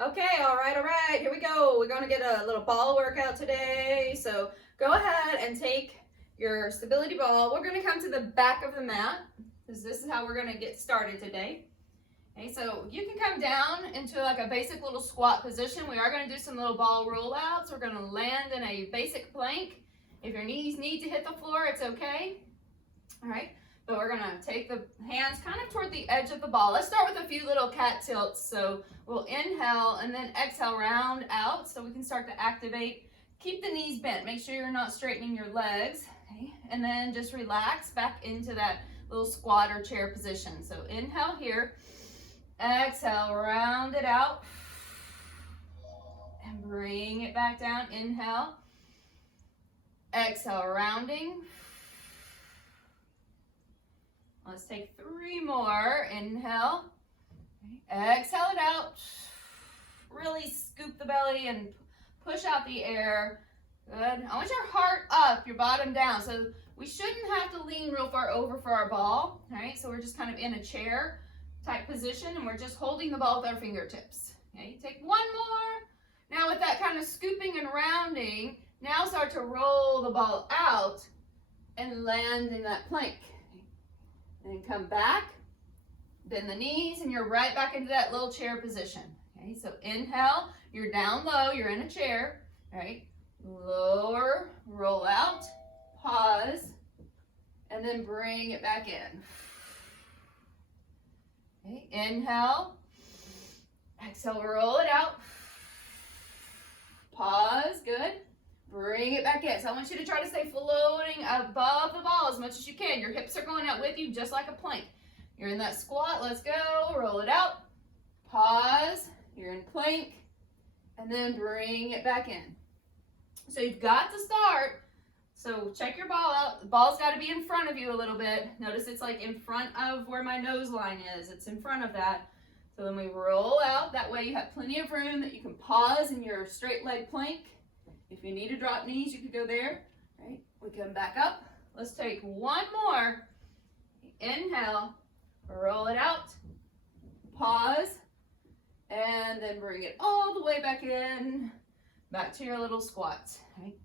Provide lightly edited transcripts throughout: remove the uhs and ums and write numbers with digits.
Okay, all right, here we go. We're gonna get a little ball workout today. So go ahead and take your stability ball. We're gonna come to the back of the mat because this is how we're gonna get started today. Okay, so you can come down into like a basic little squat position. We are gonna do some little ball rollouts. We're gonna land in a basic plank. If your knees need to hit the floor, it's okay. All right, but we're gonna take the hands kind of toward the edge of the ball. Let's start with a few little cat tilts. So we'll inhale and then exhale, round out so we can start to activate. Keep the knees bent. Make sure you're not straightening your legs. Okay, and then just relax back into that little squat or chair position. So inhale here, exhale, round it out, and bring it back down. Inhale, exhale, rounding. Let's take 3 more. Inhale, exhale it out. Really scoop the belly and push out the air. Good. I want your heart up, your bottom down. So we shouldn't have to lean real far over for our ball. All right, so we're just kind of in a chair type position and we're just holding the ball with our fingertips. Okay, take 1 more. Now with that kind of scooping and rounding, now start to roll the ball out and land in that plank. And come back, bend the knees, and you're right back into that little chair position. Okay, so inhale, you're down low, you're in a chair. All right, lower, roll out, pause, and then bring it back in. Okay, inhale, exhale, roll it out, pause, good. Bring it back in. So I want you to try to stay floating above the ball as much as you can. Your hips are going out with you just like a plank. You're in that squat. Let's go. Roll it out. Pause. You're in plank. And then bring it back in. So you've got to start. So check your ball out. The ball's got to be in front of you a little bit. Notice it's like in front of where my nose line is. It's in front of that. So then we roll out. That way you have plenty of room that you can pause in your straight leg plank. If you need to drop knees, you could go there. Right? We come back up. Let's take 1 more. Inhale, roll it out, pause, and then bring it all the way back in, back to your little squat. Okay?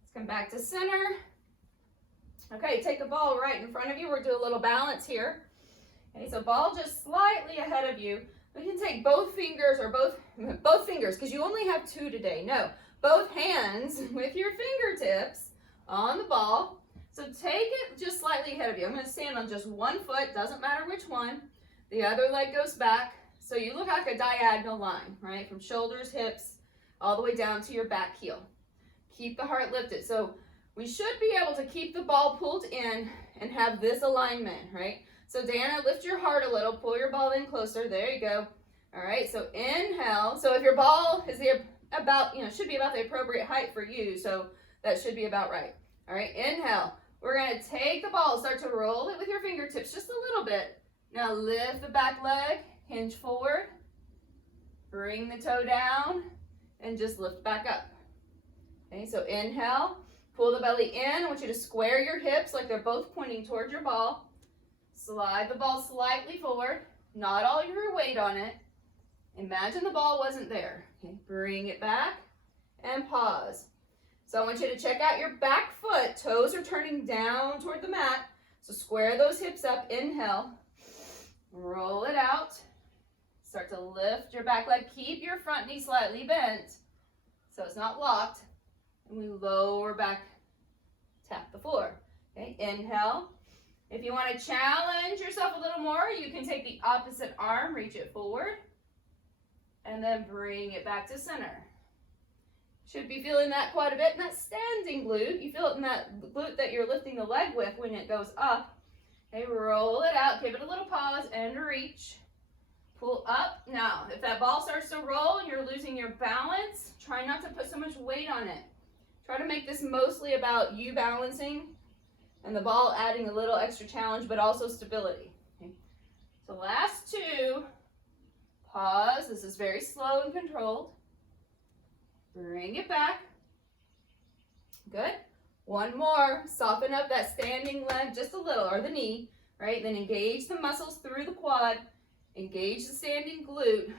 Let's come back to center. Okay, take the ball right in front of you. We're doing a little balance here. Okay, so ball just slightly ahead of you. We can take both fingers or both fingers because you only have 2 today. No. Both hands with your fingertips on the ball. So take it just slightly ahead of you. I'm going to stand on just 1 foot, doesn't matter which one. The other leg goes back. So you look like a diagonal line, right? From shoulders, hips, all the way down to your back heel. Keep the heart lifted. So we should be able to keep the ball pulled in and have this alignment, right? So Dana, lift your heart a little, pull your ball in closer. There you go. All right, so inhale. So if your ball is should be about the appropriate height for you, so that should be about right. All right, inhale. We're going to take the ball, start to roll it with your fingertips just a little bit. Now lift the back leg, hinge forward, bring the toe down, and just lift back up. Okay, so inhale, pull the belly in. I want you to square your hips like they're both pointing towards your ball. Slide the ball slightly forward, not all your weight on it. Imagine the ball wasn't there. Okay, bring it back and pause. So I want you to check out your back foot. Toes are turning down toward the mat. So square those hips up. Inhale. Roll it out. Start to lift your back leg. Keep your front knee slightly bent so it's not locked. And we lower back, tap the floor. Okay, inhale. If you want to challenge yourself a little more, you can take the opposite arm, reach it forward. And then bring it back to center. Should be feeling that quite a bit in that standing glute. You feel it in that glute that you're lifting the leg with when it goes up. Okay, roll it out. Give it a little pause and reach. Pull up. Now, if that ball starts to roll and you're losing your balance, try not to put so much weight on it. Try to make this mostly about you balancing and the ball adding a little extra challenge, but also stability. Okay. So last 2. Pause. This is very slow and controlled. Bring it back. Good. 1 more. Soften up that standing leg just a little, or the knee, right? Then engage the muscles through the quad. Engage the standing glute.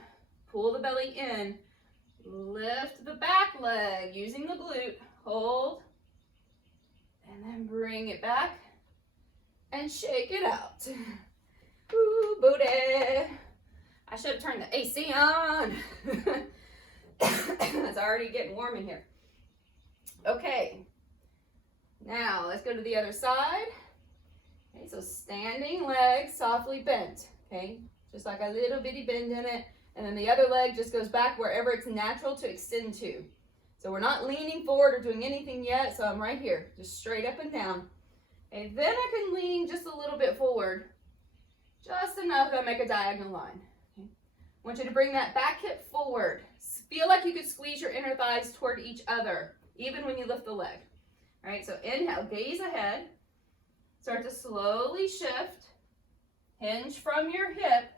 pull the belly in, lift the back leg using the glute, hold, and then bring it back and shake it out. Ooh, booty. I should have turned the AC on. It's already getting warm in here. Okay, now let's go to the other side. Okay, so standing leg softly bent, okay? Just like a little bitty bend in it. And then the other leg just goes back wherever it's natural to extend to. So we're not leaning forward or doing anything yet, so I'm right here, just straight up and down. And then I can lean just a little bit forward, just enough that I make a diagonal line. Okay. I want you to bring that back hip forward. Feel like you could squeeze your inner thighs toward each other, even when you lift the leg. All right, so inhale, gaze ahead. Start to slowly shift. Hinge from your hip.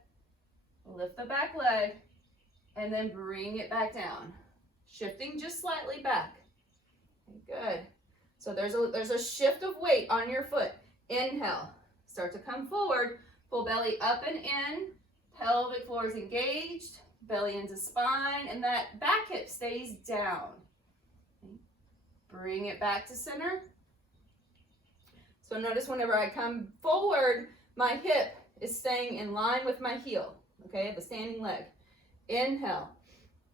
Lift the back leg. And then bring it back down. Shifting just slightly back. Okay, good. So there's a shift of weight on your foot. Inhale. Start to come forward. Pull belly up and in. Pelvic floor is engaged. Belly into spine. And that back hip stays down. Okay. Bring it back to center. So notice whenever I come forward, my hip is staying in line with my heel. Okay, the standing leg. Inhale.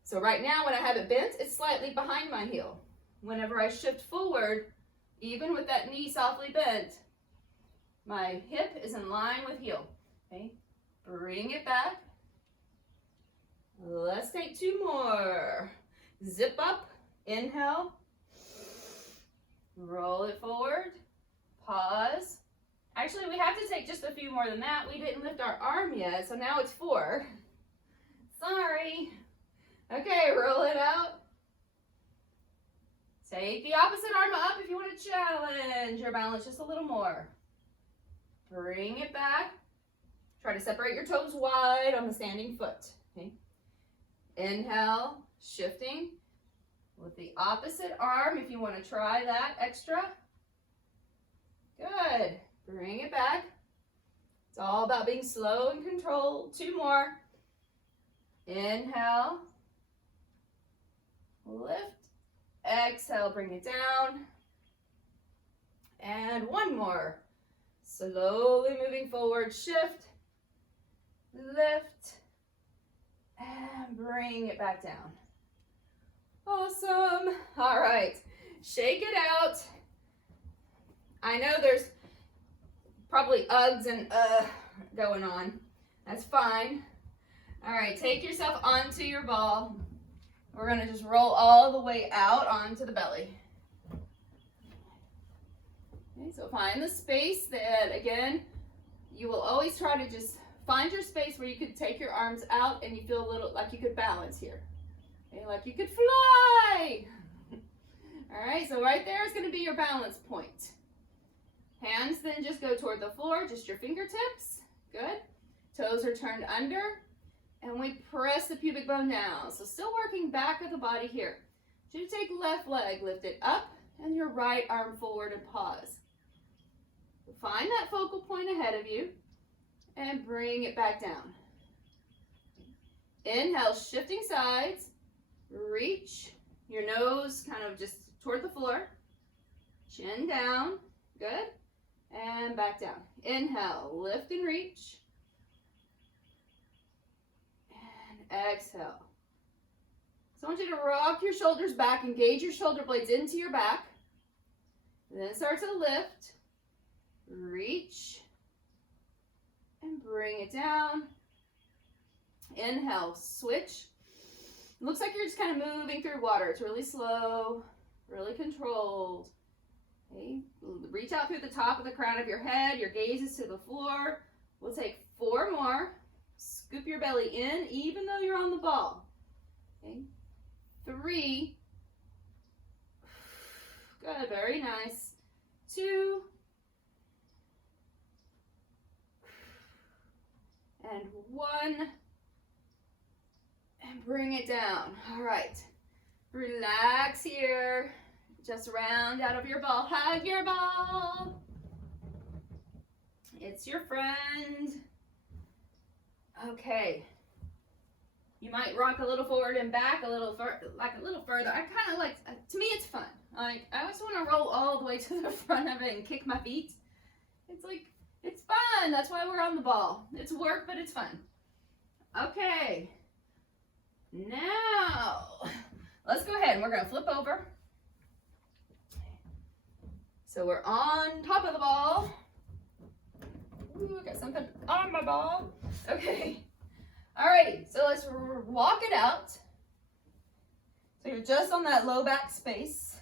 So right now when I have it bent, it's slightly behind my heel. Whenever I shift forward, even with that knee softly bent, my hip is in line with heel. Okay, bring it back. Let's take two more. Zip up, inhale. Roll it forward, pause. Actually, we have to take just a few more than that. We didn't lift our arm yet, so now it's 4. Sorry. Okay, roll it out. Take the opposite arm up if you want to challenge your balance just a little more. Bring it back. Try to separate your toes wide on the standing foot. Okay. Inhale, shifting with the opposite arm if you want to try that extra. Good. Bring it back. It's all about being slow and controlled. 2 more. Inhale. Lift. Exhale, bring it down. And 1 more. Slowly moving forward. Shift. Lift. And bring it back down. Awesome. All right. Shake it out. I know there's probably ughs and going on. That's fine. All right, take yourself onto your ball. We're gonna just roll all the way out onto the belly. Okay, so find the space that, again, you will always try to just find your space where you could take your arms out and you feel a little like you could balance here. Okay, like you could fly. All right, so right there is gonna be your balance point. Hands then just go toward the floor, just your fingertips. Good. Toes are turned under. And we press the pubic bone down. So still working back of the body here. Should take left leg, lift it up, and your right arm forward and pause. Find that focal point ahead of you and bring it back down. Inhale, shifting sides. Reach your nose kind of just toward the floor. Chin down. Good. And back down. Inhale, lift and reach. And exhale. So I want you to rock your shoulders back, engage your shoulder blades into your back. And then start to lift, reach, and bring it down. Inhale, switch. It looks like you're just kind of moving through water. It's really slow, really controlled. Okay, reach out through the top of the crown of your head. Your gaze is to the floor. We'll take 4 more. Scoop your belly in, even though you're on the ball. Okay, 3. Good, very nice. 2. And 1. And bring it down. All right, relax here. Just round out of your ball. Hug your ball. It's your friend. Okay. You might rock a little forward and back, a little further. I kind of like, to me it's fun. Like, I always want to roll all the way to the front of it and kick my feet. It's like, it's fun. That's why we're on the ball. It's work, but it's fun. Okay. Now, let's go ahead and we're going to flip over. So we're on top of the ball. Ooh, I got something on my ball. Okay. Alrighty, so let's walk it out. So you're just on that low back space.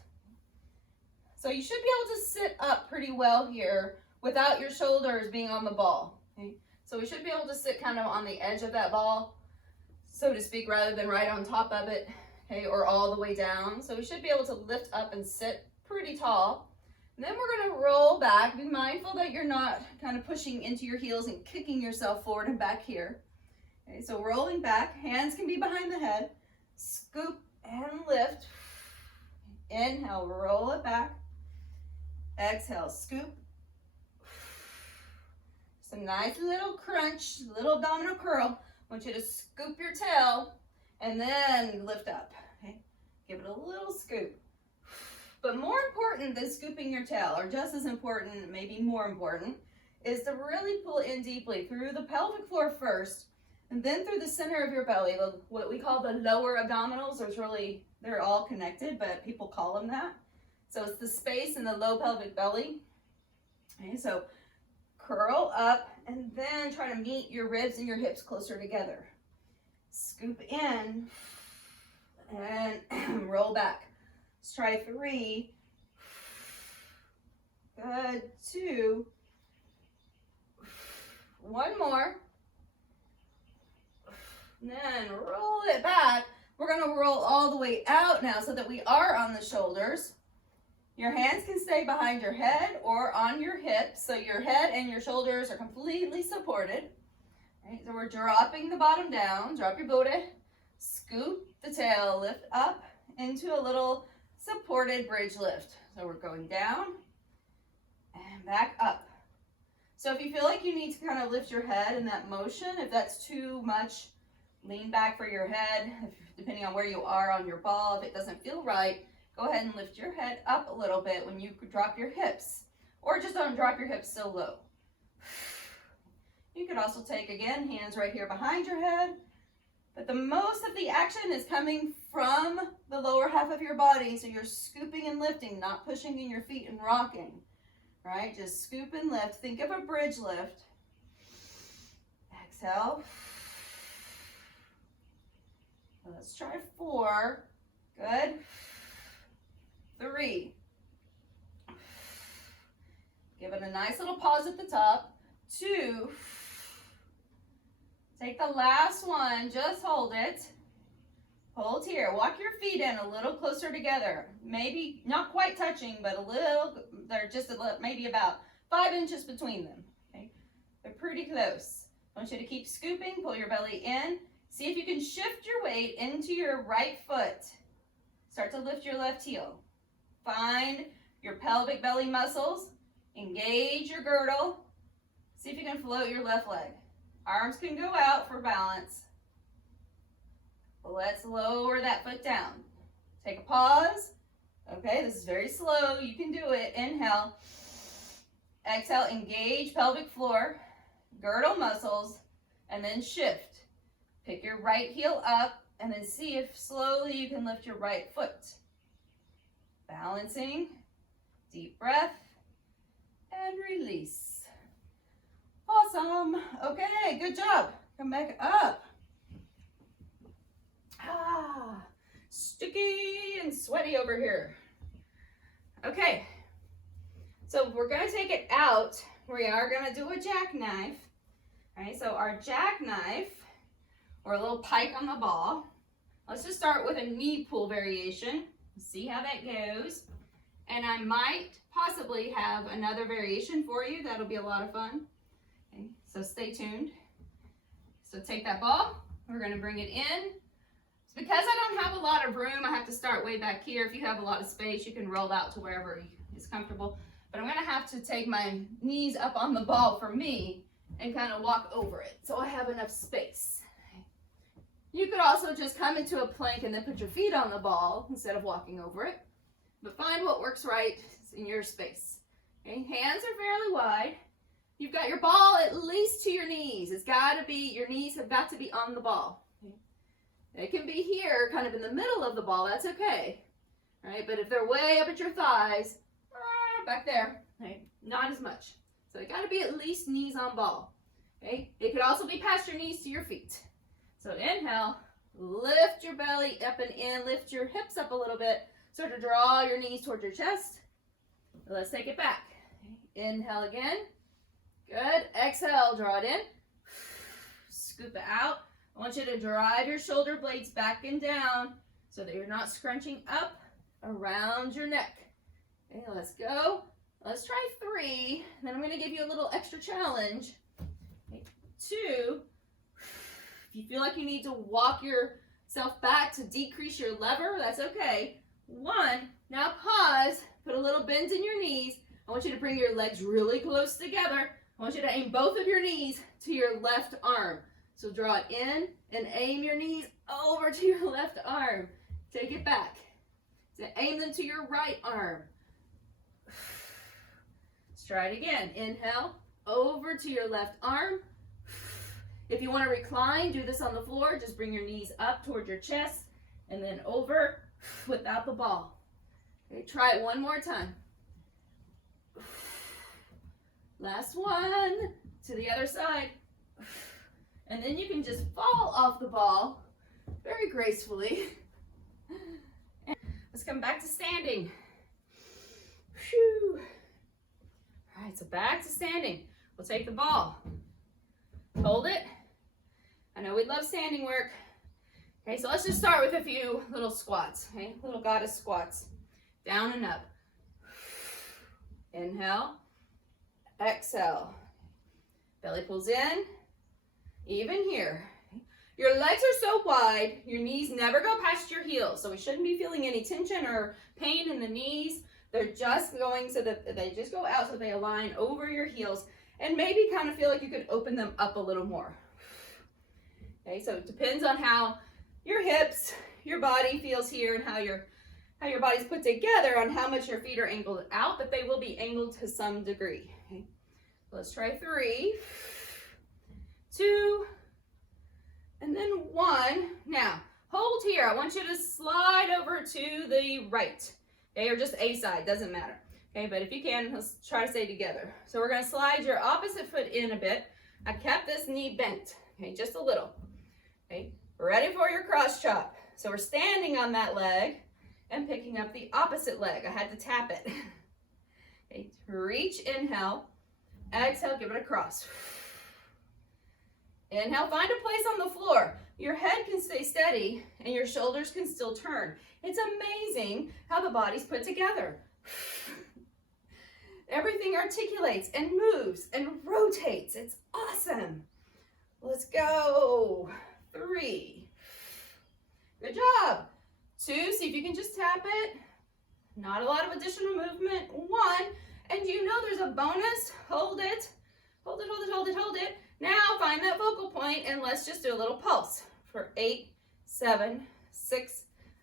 So you should be able to sit up pretty well here without your shoulders being on the ball. Okay? So we should be able to sit kind of on the edge of that ball, so to speak, rather than right on top of it, okay, or all the way down. So we should be able to lift up and sit pretty tall. And then we're gonna roll back. Be mindful that you're not kind of pushing into your heels and kicking yourself forward and back here. Okay, so rolling back, hands can be behind the head. Scoop and lift. Inhale, roll it back. Exhale, scoop. Some nice little crunch, little abdominal curl. I want you to scoop your tail and then lift up. Okay, give it a little scoop. But more important than scooping your tail, or just as important, maybe more important, is to really pull in deeply through the pelvic floor first, and then through the center of your belly, what we call the lower abdominals. They're all connected, but people call them that. So it's the space in the low pelvic belly. Okay, so curl up and then try to meet your ribs and your hips closer together. Scoop in and roll back. Let's try 3. Good. 2. 1 more. And then roll it back. We're going to roll all the way out now so that we are on the shoulders. Your hands can stay behind your head or on your hips, so your head and your shoulders are completely supported. Right, so we're dropping the bottom down. Drop your booty. Scoop the tail, lift up into a little supported bridge lift. So we're going down and back up. So if you feel like you need to kind of lift your head in that motion, if that's too much, lean back for your head, depending on where you are on your ball. If it doesn't feel right, go ahead and lift your head up a little bit when you drop your hips, or just don't drop your hips so low. You could also take, again, hands right here behind your head, but the most of the action is coming from the lower half of your body, so you're scooping and lifting, not pushing in your feet and rocking, right? Just scoop and lift. Think of a bridge lift. Exhale. Let's try 4. Good. 3. Give it a nice little pause at the top. 2. Take the last one, just hold it. Hold here. Walk your feet in a little closer together. Maybe not quite touching, but a little, they're just a little, maybe about 5 inches between them. Okay? They're pretty close. I want you to keep scooping, pull your belly in. See if you can shift your weight into your right foot. Start to lift your left heel. Find your pelvic belly muscles. Engage your girdle. See if you can float your left leg. Arms can go out for balance. Let's lower that foot down. Take a pause. Okay, this is very slow. You can do it. Inhale. Exhale, engage pelvic floor, girdle muscles, and then shift. Pick your right heel up, and then see if slowly you can lift your right foot. Balancing. Deep breath. And release. Awesome. Okay, good job. Come back up. Sticky and sweaty over here. Okay, so we're gonna take it out. We are gonna do a jackknife. All right, so our jackknife, or a little pike on the ball. Let's just start with a knee pull variation. See how that goes. And I might possibly have another variation for you. That'll be a lot of fun. Okay, so stay tuned. So take that ball. We're gonna bring it in. Because I don't have a lot of room, I have to start way back here. If you have a lot of space, you can roll out to wherever is comfortable. But I'm gonna have to take my knees up on the ball for me and kind of walk over it so I have enough space. You could also just come into a plank and then put your feet on the ball instead of walking over it. But find what works right in your space. Okay, hands are fairly wide. You've got your ball at least to your knees. It's got to be, your knees have got to be on the ball. Okay. It can be here, kind of in the middle of the ball, that's okay. All right, but if they're way up at your thighs, back there, okay, not as much. So they got to be at least knees on ball. Okay, it could also be past your knees to your feet. So inhale, lift your belly up and in, lift your hips up a little bit. So to draw your knees towards your chest. Let's take it back. Inhale again. Good. Exhale, draw it in. Scoop it out. I want you to drive your shoulder blades back and down so that you're not scrunching up around your neck. Okay, let's go. Let's try 3. And then I'm going to give you a little extra challenge. Okay, 2. If you feel like you need to walk yourself back to decrease your lever, that's okay. 1, now pause, put a little bend in your knees. I want you to bring your legs really close together. I want you to aim both of your knees to your left arm. So draw it in and aim your knees over to your left arm. Take it back. So aim them to your right arm. Let's try it again. Inhale, over to your left arm. If you want to recline, do this on the floor. Just bring your knees up toward your chest and then over without the ball. Okay, try it one more time. Last one. To the other side. And then you can just fall off the ball very gracefully. Let's come back to standing. Whew. All right, so back to standing. We'll take the ball. Hold it. I know we love standing work. Okay, so let's just start with a few little squats. Okay, little goddess squats. Down and up. Inhale. Exhale. Belly pulls in. Even here. Your legs are so wide, your knees never go past your heels. So we shouldn't be feeling any tension or pain in the knees. They're just going so that they just go out so they align over your heels. And maybe kind of feel like you could open them up a little more. Okay, so it depends on how your hips, your body feels here, and how your body's put together on how much your feet are angled out, but they will be angled to some degree. Okay, so let's try 3, 2, and then 1. Now, hold here. I want you to slide over to the right. Okay, or just a side, doesn't matter. Okay, but if you can, let's try to stay together. So we're gonna slide your opposite foot in a bit. I kept this knee bent, okay, just a little. Okay, ready for your cross chop. So we're standing on that leg and picking up the opposite leg. I had to tap it. Okay, reach, inhale, exhale, give it a cross. Inhale, find a place on the floor. Your head can stay steady and your shoulders can still turn. It's amazing how the body's put together. Everything articulates and moves and rotates. It's awesome. Let's go. 3. Good job. 2, see if you can just tap it. Not a lot of additional movement. 1, and you know there's a bonus. Hold it. Hold it, hold it, hold it, hold it. Now find that focal point and let's just do a little pulse for 8, 7, 6,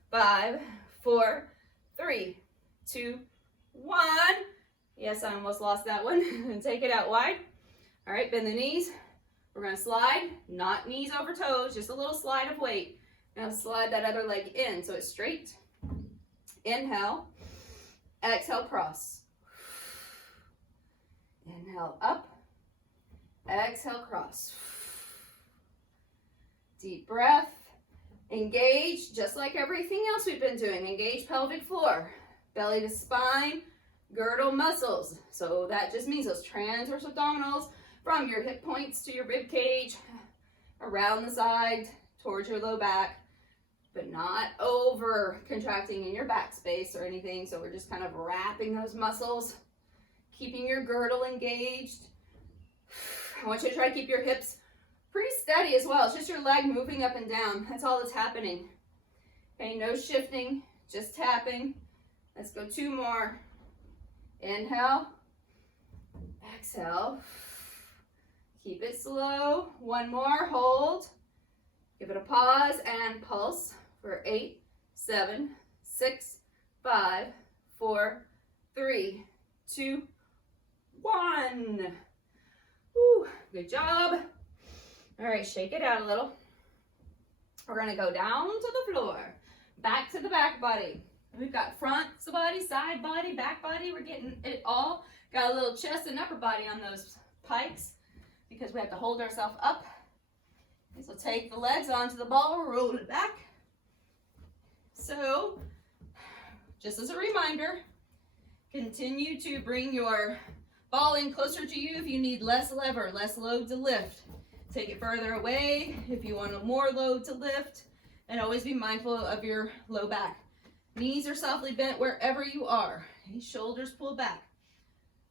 5, 4, 3, 2, 1. Yes, I almost lost that one. Take it out wide. All right, bend the knees. We're gonna slide, not knees over toes, just a little slide of weight. Now slide that other leg in so it's straight. Inhale, exhale, cross. Inhale, up. Exhale, cross. Deep breath. Engage, just like everything else we've been doing. Engage pelvic floor, belly to spine, girdle muscles. So that just means those transverse abdominals from your hip points to your rib cage, around the side, towards your low back, but not over contracting in your back space or anything. So we're just kind of wrapping those muscles, keeping your girdle engaged. I want you to try to keep your hips pretty steady as well. It's just your leg moving up and down. That's all that's happening. Okay, no shifting, just tapping. Let's go 2 more. Inhale, exhale. Keep it slow. 1 more, hold. Give it a pause and pulse for 8, 7, 6, 5, 4, 3, 2, 1. Woo, good job. All right, shake it out a little. We're gonna go down to the floor, back to the back body. We've got front body, side body, back body. We're getting it all. Got a little chest and upper body on those pikes because we have to hold ourselves up. So take the legs onto the ball, roll it back. So, just as a reminder, continue to bring your ball in closer to you if you need less lever, less load to lift. Take it further away if you want more load to lift, and always be mindful of your low back. Knees are softly bent wherever you are. Shoulders pull back.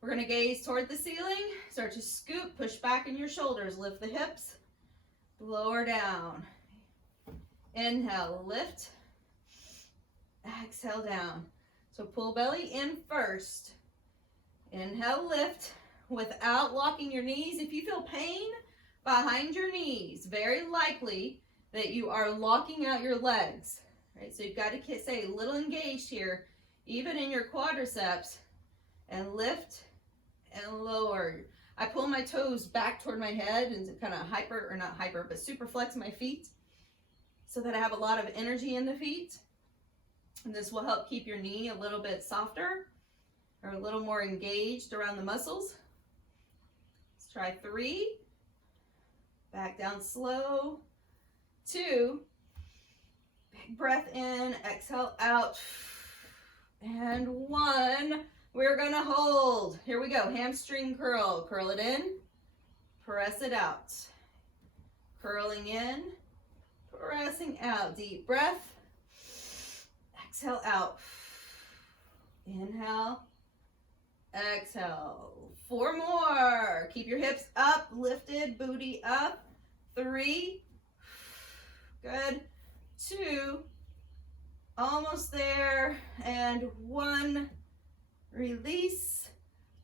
We're going to gaze toward the ceiling. Start to scoop, push back in your shoulders. Lift the hips, lower down. Inhale, lift. Exhale, down. So pull belly in first. Inhale, lift without locking your knees. If you feel pain behind your knees, very likely that you are locking out your legs. Right? So you've got to stay a little engaged here, even in your quadriceps, and lift and lower. I pull my toes back toward my head and kind of but super flex my feet so that I have a lot of energy in the feet. And this will help keep your knee a little bit softer or a little more engaged around the muscles. Let's try 3. Back down slow. 2. Big breath in, exhale out. And 1. We're gonna hold. Here we go, hamstring curl. Curl it in, press it out. Curling in, pressing out. Deep breath. Exhale out. Inhale, exhale. 4 more. Keep your hips up, lifted, booty up. 3. Good. 2. Almost there. And 1. Release.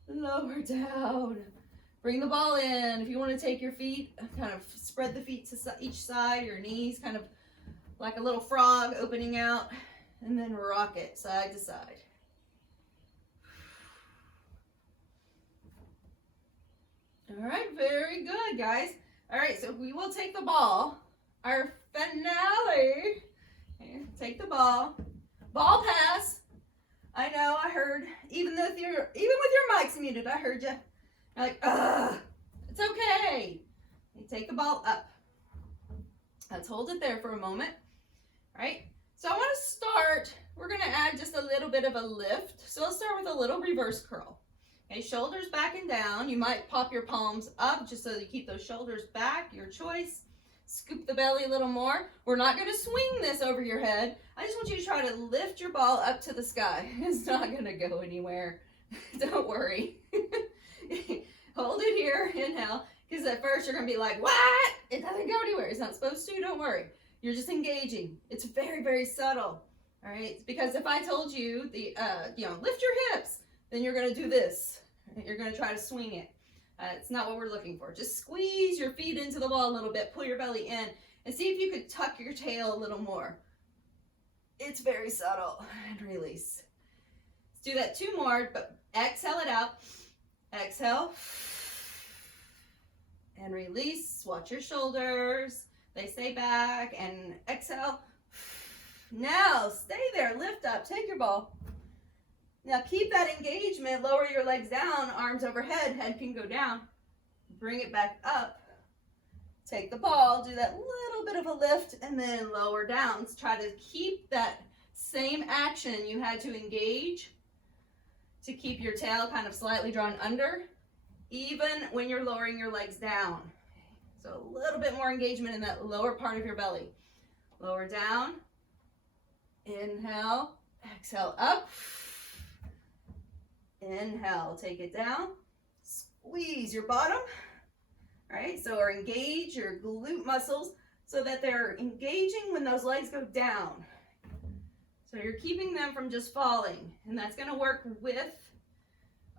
Lower down. Bring the ball in. If you want to take your feet, kind of spread the feet to each side, your knees kind of like a little frog opening out, and then rock it side to side. All right, very good, guys. All right, so we will take the ball. Our finale. Here, take the ball. Ball pass. I know, I heard. Even with your mics muted, I heard you. You're like, ugh. It's okay. You take the ball up. Let's hold it there for a moment. All right. So I want to start. We're going to add just a little bit of a lift. So let's start with a little reverse curl. Okay, shoulders back and down. You might pop your palms up just so you keep those shoulders back, your choice. Scoop the belly a little more. We're not going to swing this over your head. I just want you to try to lift your ball up to the sky. It's not going to go anywhere. Don't worry. Hold it here. Inhale. Because at first you're going to be like, what? It doesn't go anywhere. It's not supposed to. Don't worry. You're just engaging. It's very, very subtle. All right. Because if I told you, lift your hips, then you're going to do this. You're going to try to swing it. It's not what we're looking for. Just squeeze your feet into the ball a little bit. Pull your belly in. And see if you could tuck your tail a little more. It's very subtle. And release. Let's do that 2 more. But exhale it out. Exhale. And release. Watch your shoulders. They stay back. And exhale. Now stay there. Lift up. Take your ball. Now keep that engagement, lower your legs down, arms overhead, head can go down. Bring it back up. Take the ball, do that little bit of a lift, and then lower down. Let's try to keep that same action you had to engage to keep your tail kind of slightly drawn under, even when you're lowering your legs down. So a little bit more engagement in that lower part of your belly. Lower down, inhale, exhale up. Inhale, take it down, squeeze your bottom, all right? So or engage your glute muscles so that they're engaging when those legs go down. So you're keeping them from just falling, and that's gonna work with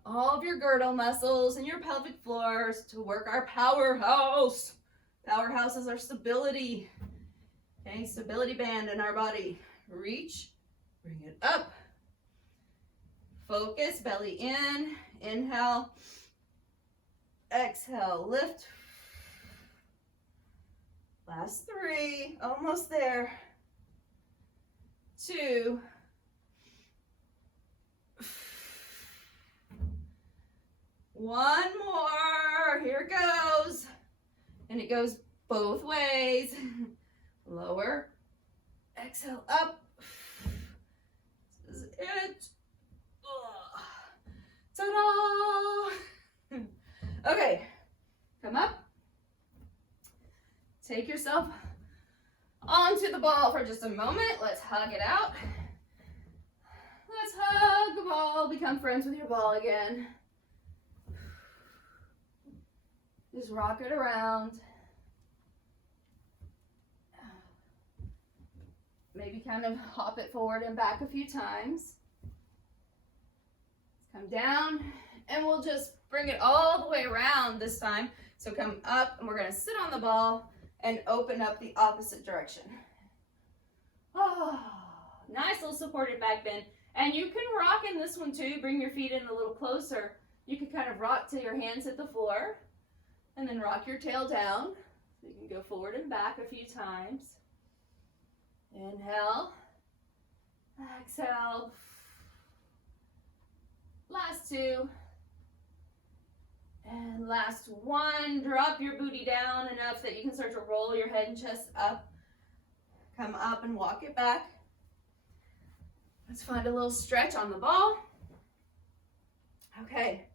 all of your girdle muscles and your pelvic floors to work our powerhouse. Powerhouse is our stability Okay, stability band in our body. Reach, bring it up. Focus, belly in, inhale, exhale, lift. Last 3, almost there. 2. 1 more, here it goes. And it goes both ways. Lower, exhale, up. This is it. Ta-da! Okay, come up. Take yourself onto the ball for just a moment. Let's hug it out. Let's hug the ball. Become friends with your ball again. Just rock it around. Maybe kind of hop it forward and back a few times. Come down, and we'll just bring it all the way around this time. So come up, and we're gonna sit on the ball and open up the opposite direction. Oh, nice little supported back bend. And you can rock in this one too. Bring your feet in a little closer. You can kind of rock till your hands hit the floor, and then rock your tail down. So you can go forward and back a few times. Inhale, exhale. Last 2. And last 1. Drop your booty down enough that you can start to roll your head and chest up. Come up and walk it back. Let's find a little stretch on the ball. Okay.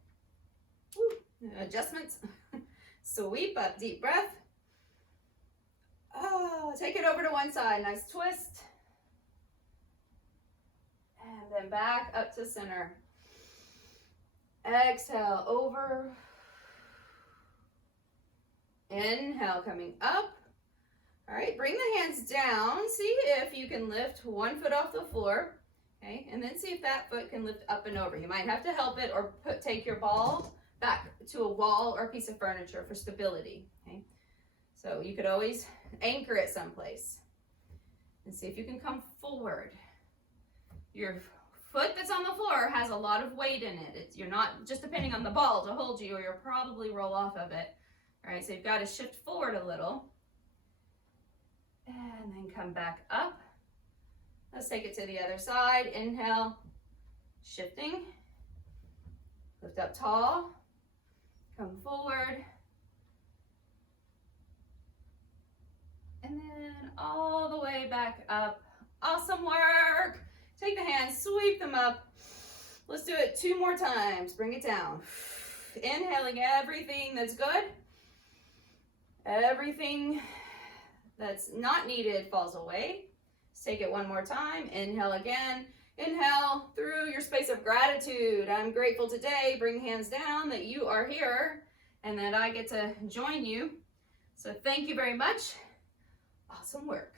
Woo. Adjustments. Sweep up, deep breath. Oh, take it over to one side. Nice twist. And then back up to center. Exhale, over. Inhale, coming up. All right, bring the hands down. See if you can lift one foot off the floor. Okay, and then see if that foot can lift up and over. You might have to help it or take your ball back to a wall or a piece of furniture for stability. Okay, so you could always anchor it someplace. And see if you can come forward. Your foot that's on the floor has a lot of weight in it. You're not just depending on the ball to hold you, or you'll probably roll off of it. All right, so you've got to shift forward a little. And then come back up. Let's take it to the other side. Inhale, shifting. Lift up tall. Come forward. And then all the way back up. Awesome work. Take the hands, sweep them up. Let's do it 2 more times. Bring it down. Inhaling everything that's good. Everything that's not needed falls away. Let's take it 1 more time. Inhale again. Inhale through your space of gratitude. I'm grateful today. Bring hands down that you are here and that I get to join you. So thank you very much. Awesome work.